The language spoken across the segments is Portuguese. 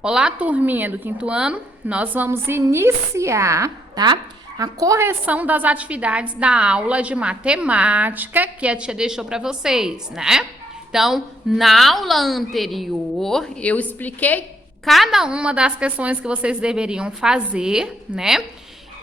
Olá, turminha do quinto ano. Nós vamos iniciar, tá? A correção das atividades da aula de matemática que a tia deixou para vocês, né? Então, na aula anterior, eu expliquei cada uma das questões que vocês deveriam fazer, né?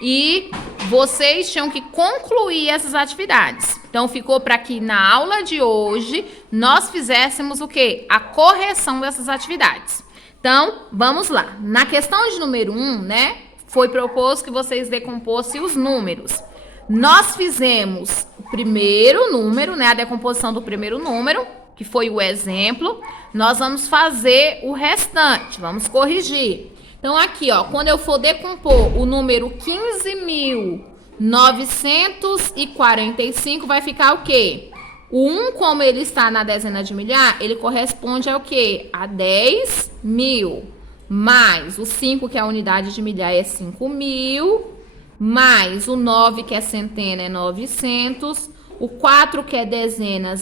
E vocês tinham que concluir essas atividades. Então, ficou para que na aula de hoje nós fizéssemos o quê? A correção dessas atividades. Então, vamos lá. Na questão de número 1, né, foi proposto que vocês decompossem os números. Nós fizemos o primeiro número, né, a decomposição do primeiro número, que foi o exemplo. Nós vamos fazer o restante, vamos corrigir. Então, aqui, ó, quando eu for decompor o número 15.945, vai ficar o quê? O 1, como ele está na dezena de milhar, ele corresponde ao quê? A 10.000. Mais o 5, que é a unidade de milhar, é 5.000. Mais o 9, que é centena, é 900. O 4, que é dezena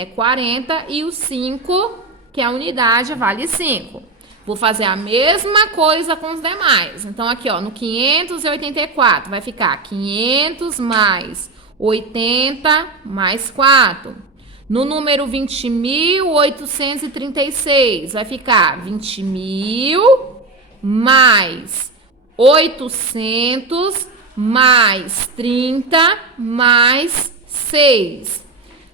é 40. E o 5, que é a unidade, vale 5. Vou fazer a mesma coisa com os demais. Então, aqui, ó, no 584, vai ficar 500 mais 80 mais 4. No número 20.836, vai ficar 20.000 mais 800 mais 30 mais 6.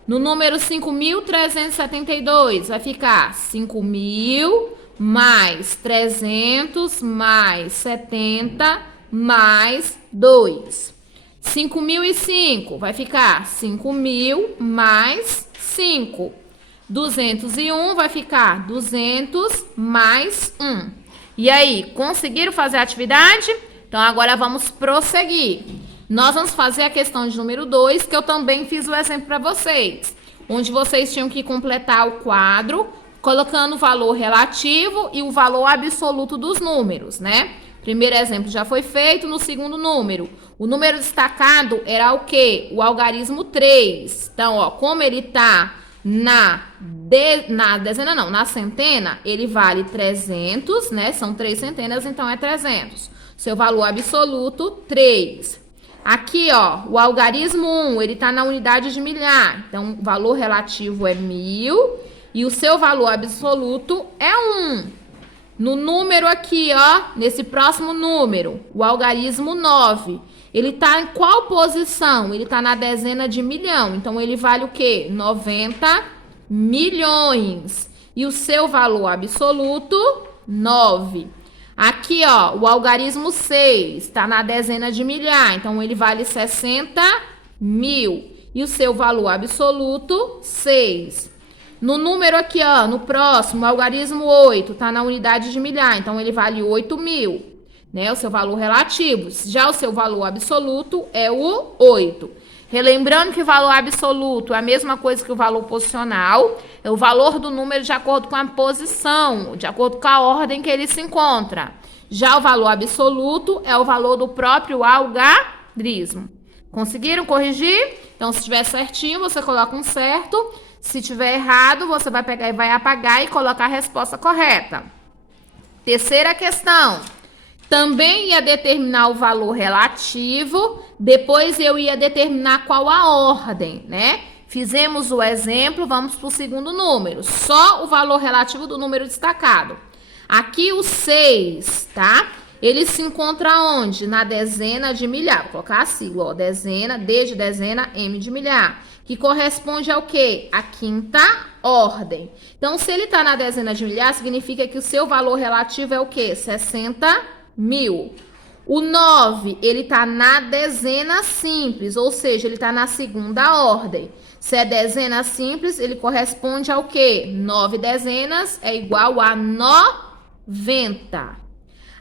No número 5.372, vai ficar 5.000 mais 300 mais 70 mais 2. 5.005 vai ficar 5.000 mais 5. 201 vai ficar 200 mais 1. E aí, conseguiram fazer a atividade? Então, agora vamos prosseguir. Nós vamos fazer a questão de número 2, que eu também fiz o exemplo para vocês, onde vocês tinham que completar o quadro, colocando o valor relativo e o valor absoluto dos números, né? Primeiro exemplo já foi feito. No segundo número, o número destacado era o quê? O algarismo 3. Então, ó, como ele tá na centena, ele vale 300, né? São 3 centenas, então é 300. Seu valor absoluto, 3. Aqui, ó, o algarismo 1, ele tá na unidade de milhar. Então, o valor relativo é 1.000 e o seu valor absoluto é 1. No número aqui, ó, nesse próximo número, o algarismo 9, ele tá em qual posição? Ele tá na dezena de milhão. Então, ele vale o quê? 90 milhões. E o seu valor absoluto, 9. Aqui, ó, o algarismo 6 tá na dezena de milhar. Então, ele vale 60 mil. E o seu valor absoluto, 6. No número aqui, ó, no próximo, o algarismo 8, tá na unidade de milhar, então ele vale 8.000, né? O seu valor relativo. Já o seu valor absoluto é o 8. Relembrando que o valor absoluto é a mesma coisa que o valor posicional, é o valor do número de acordo com a posição, de acordo com a ordem que ele se encontra. Já o valor absoluto é o valor do próprio algarismo. Conseguiram corrigir? Então, se estiver certinho, você coloca um certo. Se tiver errado, você vai pegar e vai apagar e colocar a resposta correta. Terceira questão. Também ia determinar o valor relativo, depois eu ia determinar qual a ordem, né? Fizemos o exemplo, vamos para o segundo número. Só o valor relativo do número destacado. Aqui o 6, tá? Ele se encontra onde? Na dezena de milhar. Vou colocar a sigla, ó, dezena, D de dezena, M de milhar. Que corresponde ao quê? A quinta ordem. Então, se ele está na dezena de milhar, significa que o seu valor relativo é o quê? 60 mil. O 9, ele está na dezena simples, ou seja, ele está na segunda ordem. Se é dezena simples, ele corresponde ao quê? 9 dezenas é igual a 90.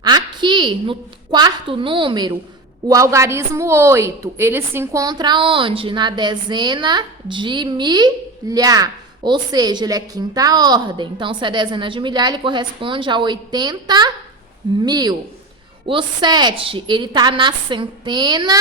Aqui, no quarto número, o algarismo 8, ele se encontra onde? Na dezena de milhar, ou seja, ele é quinta ordem. Então, se é dezena de milhar, ele corresponde a 80.000. O 7, ele está na centena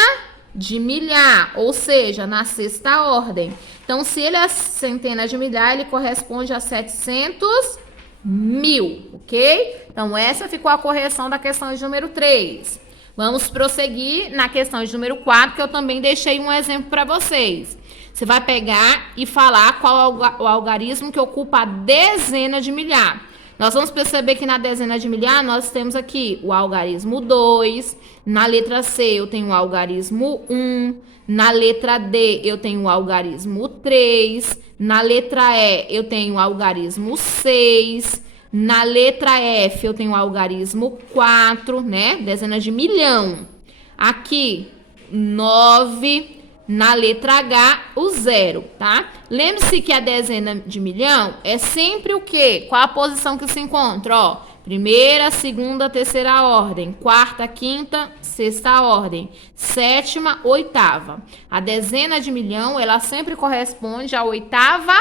de milhar, ou seja, na sexta ordem. Então, se ele é centena de milhar, ele corresponde a 700 1000, ok? Então, essa ficou a correção da questão de número 3. Vamos prosseguir na questão de número 4, que eu também deixei um exemplo para vocês. Você vai pegar e falar qual é o algarismo que ocupa a dezena de milhar. Nós vamos perceber que na dezena de milhar nós temos aqui o algarismo 2, na letra C eu tenho o algarismo 1, na letra D eu tenho o algarismo 3, na letra E eu tenho o algarismo 6, na letra F eu tenho o algarismo 4, né? Dezena de milhão. Aqui, 9. Na letra H, o 0, tá? Lembre-se que a dezena de milhão é sempre o quê? Qual a posição que se encontra? Ó, primeira, segunda, terceira ordem, quarta, quinta, sexta ordem, sétima, oitava. A dezena de milhão, ela sempre corresponde à oitava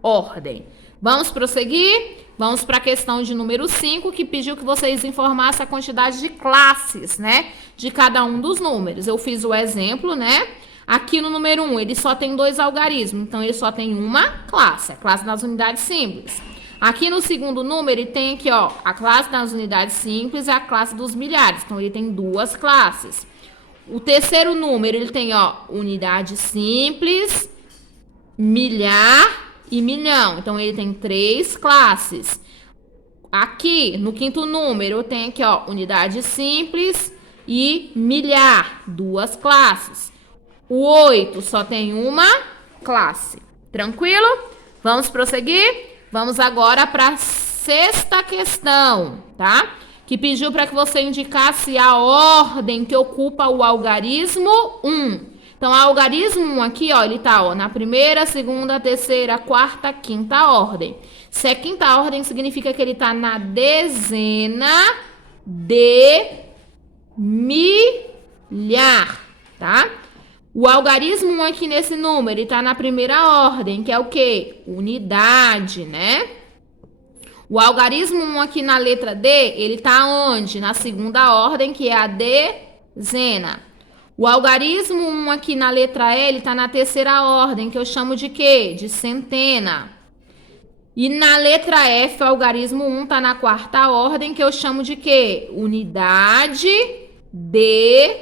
ordem. Vamos prosseguir? Vamos para a questão de número 5, que pediu que vocês informassem a quantidade de classes, né? De cada um dos números. Eu fiz o exemplo, né? Aqui no número 1, ele só tem 2 algarismos, então ele só tem uma classe, a classe das unidades simples. Aqui no segundo número, ele tem aqui, ó, a classe das unidades simples e a classe dos milhares, então ele tem 2 classes. O terceiro número, ele tem, ó, unidade simples, milhar e milhão, então ele tem 3 classes. Aqui, no quinto número, eu tenho aqui, ó, unidade simples e milhar, 2 classes. O 8 só tem uma classe. Tranquilo? Vamos prosseguir? Vamos agora para a sexta questão, tá? Que pediu para que você indicasse a ordem que ocupa o algarismo 1. Então, o algarismo 1 aqui, ó, ele tá, ó, na primeira, segunda, terceira, quarta, quinta ordem. Se é quinta ordem, significa que ele tá na dezena de milhar, tá? O algarismo 1 aqui nesse número, ele tá na primeira ordem, que é o quê? Unidade, né? O algarismo 1 aqui na letra D, ele tá onde? Na segunda ordem, que é a dezena. O algarismo 1 aqui na letra E, ele tá na terceira ordem, que eu chamo de quê? De centena. E na letra F, o algarismo 1 tá na quarta ordem, que eu chamo de quê? Unidade de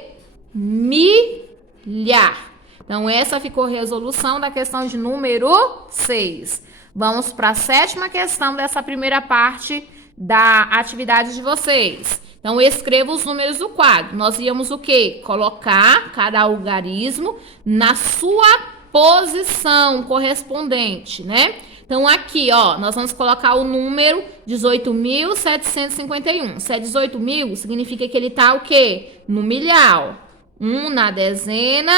milhar. Então, essa ficou a resolução da questão de número 6. Vamos para a sétima questão dessa primeira parte da atividade de vocês. Então, escreva os números do quadro. Nós íamos o quê? Colocar cada algarismo na sua posição correspondente, né? Então, aqui, ó, nós vamos colocar o número 18.751. Se é 18.000, significa que ele tá o quê? No milhar, ó. 1 na dezena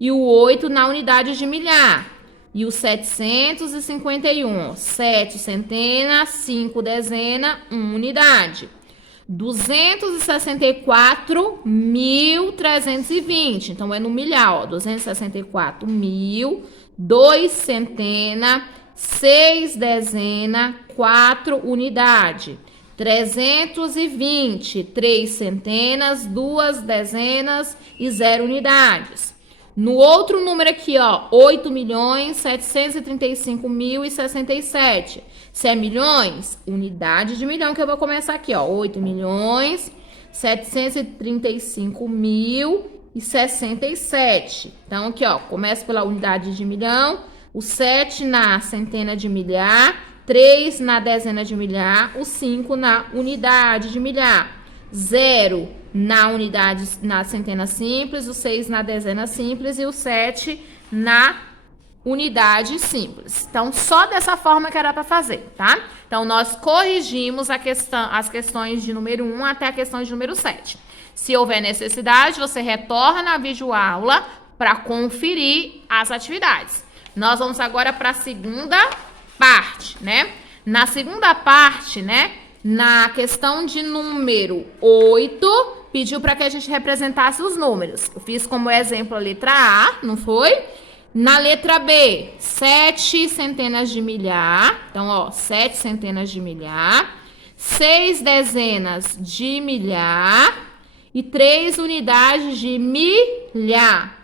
e o 8 na unidade de milhar. E o 751, 7 centena, 5 dezena, 1 unidade. 264.320, então é no milhar, ó, 264.000, 2 centena, 6 dezena, 4 unidade. 320, 3 centenas, 2 dezenas e 0 unidades. No outro número aqui, ó, 8.735.067. Se é milhões, unidade de milhão, que eu vou começar aqui, ó, 8.735.067. Então, aqui, ó, começa pela unidade de milhão, o 7 na centena de milhar, 3 na dezena de milhar, o 5 na unidade de milhar, 0 na unidade, na centena simples, o 6 na dezena simples e o 7 na unidade simples. Então, só dessa forma que era para fazer, tá? Então, nós corrigimos as questões de número 1 até a questão de número 7. Se houver necessidade, você retorna à videoaula para conferir as atividades. Nós vamos agora para a segunda parte, né? Na segunda parte, né? Na questão de número 8, pediu para que a gente representasse os números. Eu fiz como exemplo a letra A, não foi? Na letra B, 7 centenas de milhar. Então, ó, 7 centenas de milhar. 6 dezenas de milhar. E 3 unidades de milhar.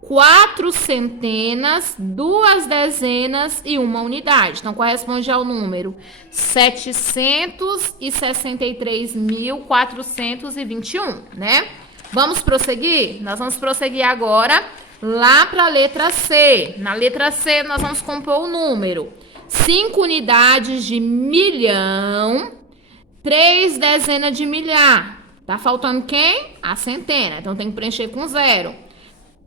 4 centenas, 2 dezenas e 1 unidade. Então, corresponde ao número 763.421, né? Vamos prosseguir? Nós vamos prosseguir agora lá para a letra C. Na letra C, nós vamos compor o número 5 unidades de milhão, 3 dezenas de milhar. Tá faltando quem? A centena. Então, tem que preencher com 0.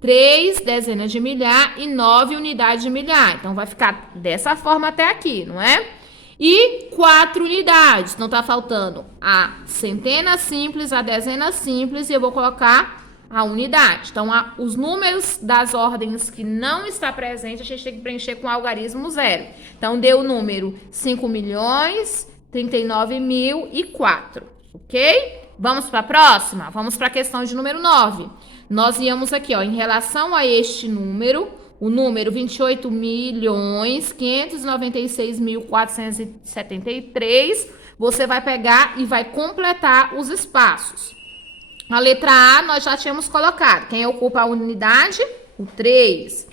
3 dezenas de milhar e 9 unidades de milhar. Então, vai ficar dessa forma até aqui, não é? E 4 unidades. Então, tá faltando a centena simples, a dezena simples e eu vou colocar a unidade. Então, os números das ordens que não está presente, a gente tem que preencher com o algarismo 0. Então, deu o número 5.039.004, ok? Vamos para a próxima? Vamos para a questão de número 9. Nós íamos aqui, ó, em relação a este número, o número 28.596.473, você vai pegar e vai completar os espaços. A letra A nós já tínhamos colocado. Quem ocupa a unidade? O 3.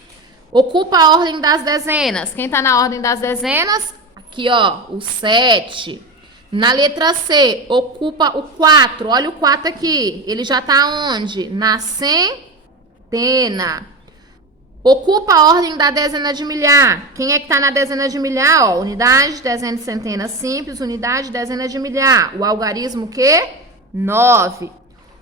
Ocupa a ordem das dezenas. Quem está na ordem das dezenas? Aqui, ó, o 7. Na letra C, ocupa o 4. Olha o 4 aqui. Ele já está onde? Na centena. Ocupa a ordem da dezena de milhar. Quem é que está na dezena de milhar? Ó, unidade, dezena de centena simples, unidade, dezena de milhar. O algarismo o quê? 9.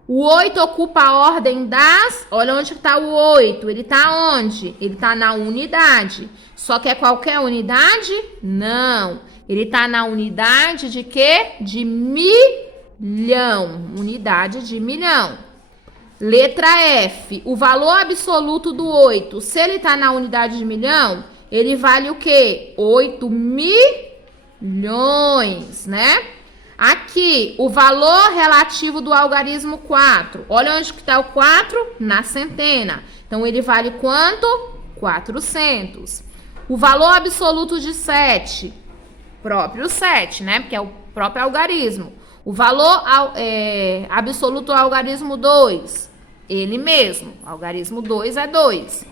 O 8 ocupa a ordem das... Olha onde está o 8. Ele está onde? Ele está na unidade. Só que é qualquer unidade? Não. Ele está na unidade de quê? De milhão. Unidade de milhão. Letra F. O valor absoluto do 8. Se ele está na unidade de milhão, ele vale o quê? 8 milhões, né? Aqui, o valor relativo do algarismo 4. Olha onde que está o 4? Na centena. Então, ele vale quanto? 400. O valor absoluto de 7. Próprio 7, né? Porque é o próprio algarismo. O valor absoluto do algarismo 2. Ele mesmo. Algarismo 2 é 2.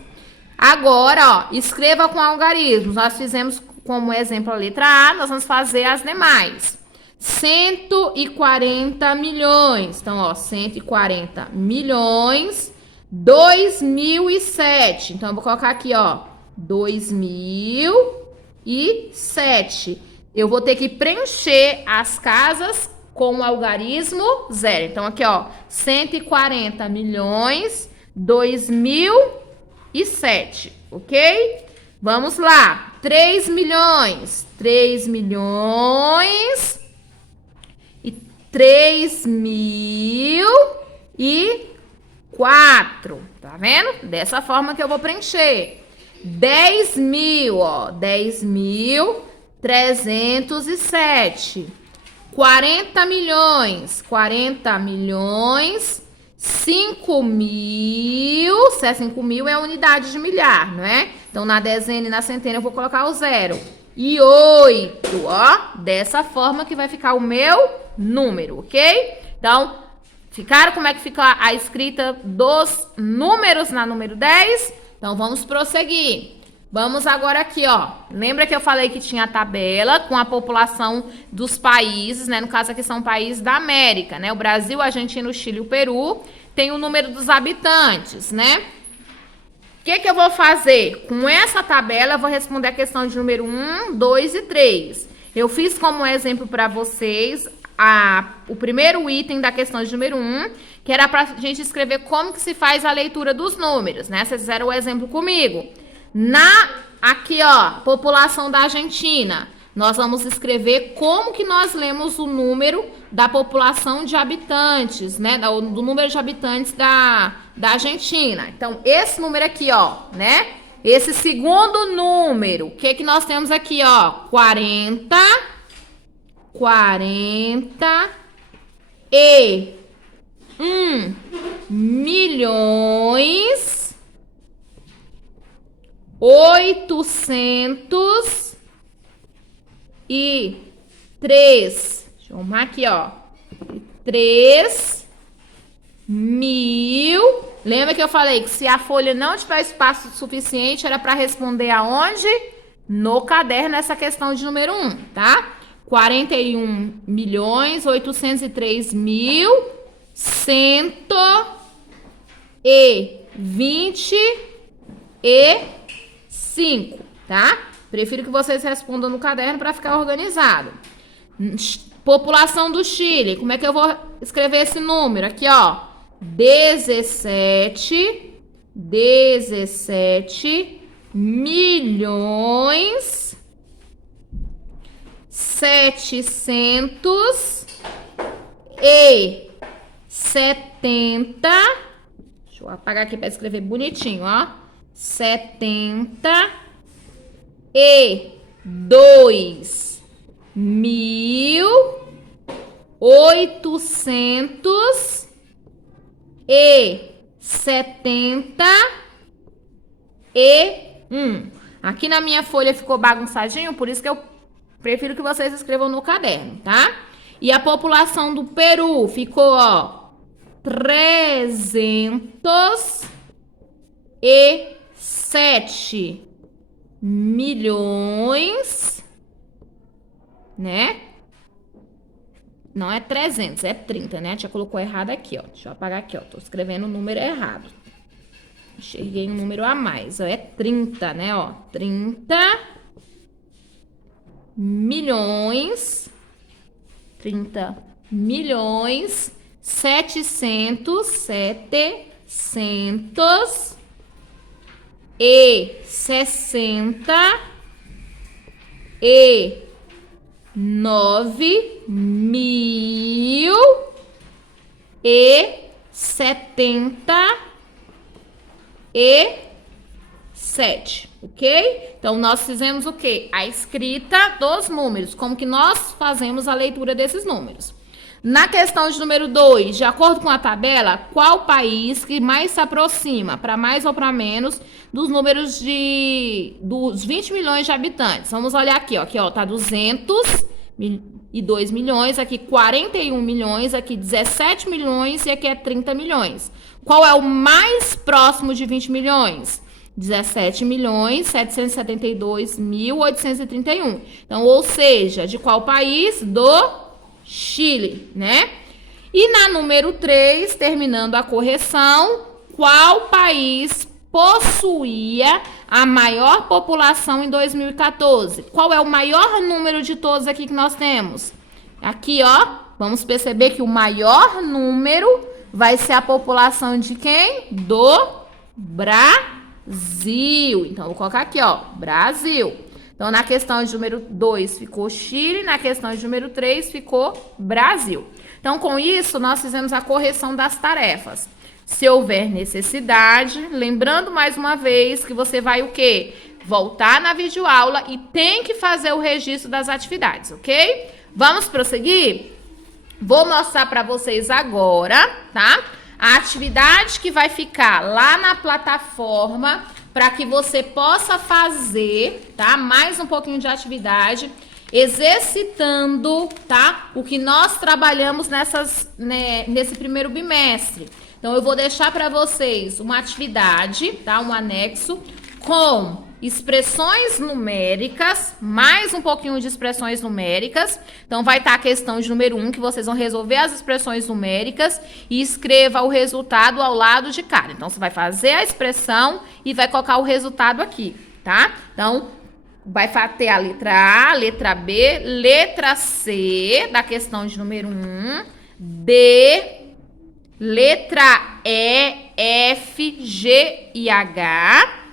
Agora, ó, escreva com algarismos. Nós fizemos como exemplo a letra A, nós vamos fazer as demais. 140 milhões. Então, ó, 140 milhões, 2007. Então, eu vou colocar aqui, ó, 2007. Eu vou ter que preencher as casas com o algarismo 0. Então, aqui, ó, 140 milhões, 2007, ok? Vamos lá. 3 milhões. 3 milhões e 3.004. Tá vendo? Dessa forma que eu vou preencher. 10 mil, ó. 10.307. 40 milhões. 40 milhões. 5 mil. Se é 5 mil, é a unidade de milhar, não é? Então, na dezena e na centena, eu vou colocar o 0. E 8, ó. Dessa forma que vai ficar o meu número, ok? Então, ficaram como é que fica a escrita dos números na número 10? Então, vamos prosseguir. Vamos agora aqui, ó. Lembra que eu falei que tinha a tabela com a população dos países, né? No caso aqui são países da América, né? O Brasil, a Argentina, o Chile e o Peru. Tem o número dos habitantes, né? O que que eu vou fazer? Com essa tabela, eu vou responder a questão de número 1, 2 e 3. Eu fiz como exemplo para vocês o primeiro item da questão de número 1, que era para a gente escrever como que se faz a leitura dos números, né? Vocês fizeram o exemplo comigo. Aqui, ó, população da Argentina, nós vamos escrever como que nós lemos o número da população de habitantes, né? Do número de habitantes da Argentina. Então, esse número aqui, ó, né? Esse segundo número, o que que nós temos aqui, ó? 40 e milhões 803. Deixa eu arrumar aqui, ó. 3 mil Lembra que eu falei que se a folha não tiver espaço suficiente, era para responder aonde? No caderno, essa questão de número 1, tá? 41.803.125, tá? Prefiro que vocês respondam no caderno para ficar organizado. População do Chile, como é que eu vou escrever esse número? Aqui, ó, 17 milhões 770. Deixa eu apagar aqui para escrever bonitinho, ó. 72.871. Aqui na minha folha ficou bagunçadinho, por isso que eu prefiro que vocês escrevam no caderno, tá? E a população do Peru ficou, ó, 307 milhões, né? Não é 300, é 30, né? A tia colocou errado aqui, ó. Deixa eu apagar aqui, ó. Tô escrevendo o número errado. Enxerguei um número a mais, ó. É 30, né, ó. 30 milhões. 30 milhões 777, ok? Então, nós fizemos o quê? A escrita dos números. Como que nós fazemos a leitura desses números? Na questão de número 2, de acordo com a tabela, qual país que mais se aproxima, para mais ou para menos, dos números dos 20 milhões de habitantes? Vamos olhar aqui, ó. Aqui, ó, tá 202 milhões, aqui 41 milhões, aqui 17 milhões e aqui é 30 milhões. Qual é o mais próximo de 20 milhões? 17.772.831. Então, ou seja, de qual país? Do Chile, né? E na número 3, terminando a correção, qual país possuía a maior população em 2014? Qual é o maior número de todos aqui que nós temos? Aqui, ó, vamos perceber que o maior número vai ser a população de quem? Do Brasil. Então, vou colocar aqui, ó, Brasil. Então, na questão de número 2 ficou Chile, na questão de número 3 ficou Brasil. Então, com isso, nós fizemos a correção das tarefas. Se houver necessidade, lembrando mais uma vez que você vai o quê? Voltar na videoaula e tem que fazer o registro das atividades, ok? Vamos prosseguir? Vou mostrar para vocês agora, tá? A atividade que vai ficar lá na plataforma para que você possa fazer, tá? Mais um pouquinho de atividade, exercitando, tá? O que nós trabalhamos nesse primeiro bimestre. Então, eu vou deixar para vocês uma atividade, tá? Um anexo com expressões numéricas, mais um pouquinho de expressões numéricas. Então, vai estar a questão de número 1, que vocês vão resolver as expressões numéricas e escreva o resultado ao lado de cá. Então, você vai fazer a expressão e vai colocar o resultado aqui, tá? Então, vai ter a letra A, letra B, letra C, da questão de número 1, D, letra E, F, G e H.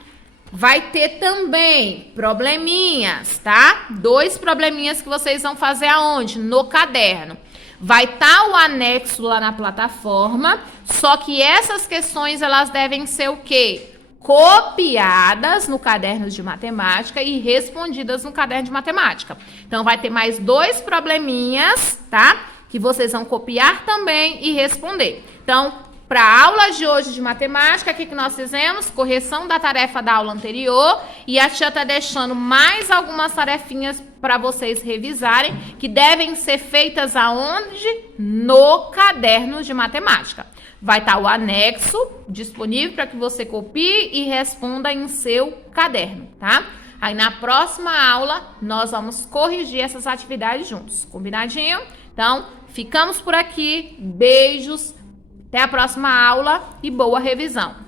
Vai ter também probleminhas, tá? 2 probleminhas que vocês vão fazer aonde? No caderno. Vai estar o anexo lá na plataforma, só que essas questões, elas devem ser o quê? Copiadas no caderno de matemática e respondidas no caderno de matemática. Então, vai ter mais 2 probleminhas, tá? Que vocês vão copiar também e responder. Então, para a aula de hoje de matemática, o que nós fizemos? Correção da tarefa da aula anterior, e a tia tá deixando mais algumas tarefinhas para vocês revisarem, que devem ser feitas aonde? No caderno de matemática. Vai estar o anexo disponível para que você copie e responda em seu caderno, tá? Aí na próxima aula nós vamos corrigir essas atividades juntos, combinadinho? Então, ficamos por aqui, beijos, até a próxima aula e boa revisão!